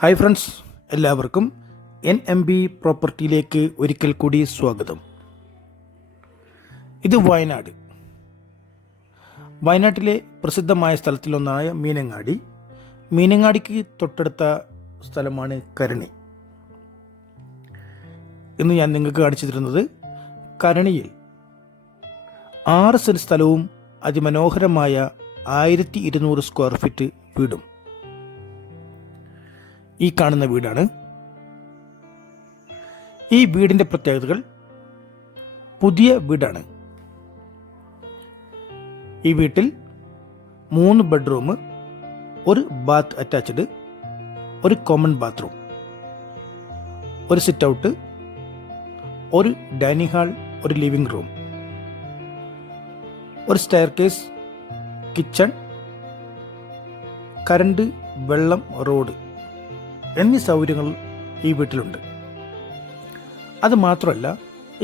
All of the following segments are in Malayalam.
ഹായ് ഫ്രണ്ട്സ്, എല്ലാവർക്കും NMB പ്രോപ്പർട്ടിയിലേക്ക് ഒരിക്കൽ കൂടി സ്വാഗതം. ഇത് വയനാട്ടിലെ പ്രസിദ്ധമായ സ്ഥലത്തിലൊന്നായ മീനങ്ങാടിക്ക് തൊട്ടടുത്ത സ്ഥലമാണ് കരണി. ഇന്ന് ഞാൻ നിങ്ങൾക്ക് കാണിച്ചു തരുന്നത് കരണിയിൽ 6 സെന്റ് സ്ഥലവും അതിമനോഹരമായ 1200 സ്ക്വയർ ഫീറ്റ് വീടും. ഈ കാണുന്ന വീടാണ്. ഈ വീടിൻ്റെ പ്രത്യേകതകൾ: പുതിയ വീടാണ്. ഈ വീട്ടിൽ 3 bedroom, 1 bath attached, 1 common bathroom, 1 sit out, 1 dining hall, 1 living room, 1 stair case, kitchen, current, വെള്ളം, റോഡ് എന്നീ സൗകര്യങ്ങൾ ഈ വീട്ടിലുണ്ട്. അത് മാത്രമല്ല,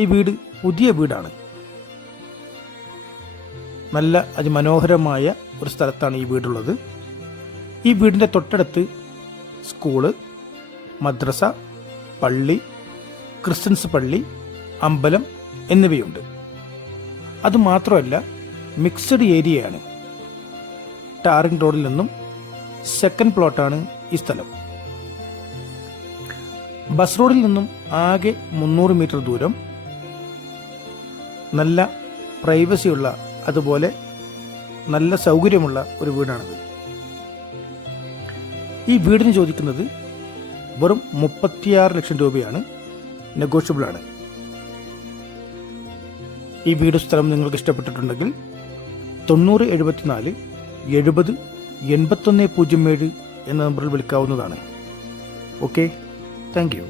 ഈ വീട് പുതിയ വീടാണ്. നല്ല അതിമനോഹരമായ ഒരു സ്ഥലത്താണ് ഈ വീടുള്ളത്. ഈ വീടിൻ്റെ തൊട്ടടുത്ത് സ്കൂള്, മദ്രസ, പള്ളി, ക്രിസ്ത്യൻസ് പള്ളി, അമ്പലം എന്നിവയുണ്ട്. അതുമാത്രമല്ല, മിക്സഡ് ഏരിയയാണ്. ടാറിംഗ് റോഡിൽ നിന്നും സെക്കൻഡ് പ്ലോട്ടാണ് ഈ സ്ഥലം. ബസ് റോഡിൽ നിന്നും ആകെ 300 മീറ്റർ ദൂരം. നല്ല പ്രൈവസിയുള്ള, അതുപോലെ നല്ല സൗകര്യമുള്ള ഒരു വീടാണിത്. ഈ വീടിന് ചോദിക്കുന്നത് വെറും 36 ലക്ഷം രൂപയാണ്. നെഗോഷ്യബിൾ ആണ്. ഈ വീട് സ്ഥലം നിങ്ങൾക്ക് ഇഷ്ടപ്പെട്ടിട്ടുണ്ടെങ്കിൽ 9074 70 8107 എന്ന നമ്പറിൽ വിളിക്കാവുന്നതാണ്. Okay, thank U.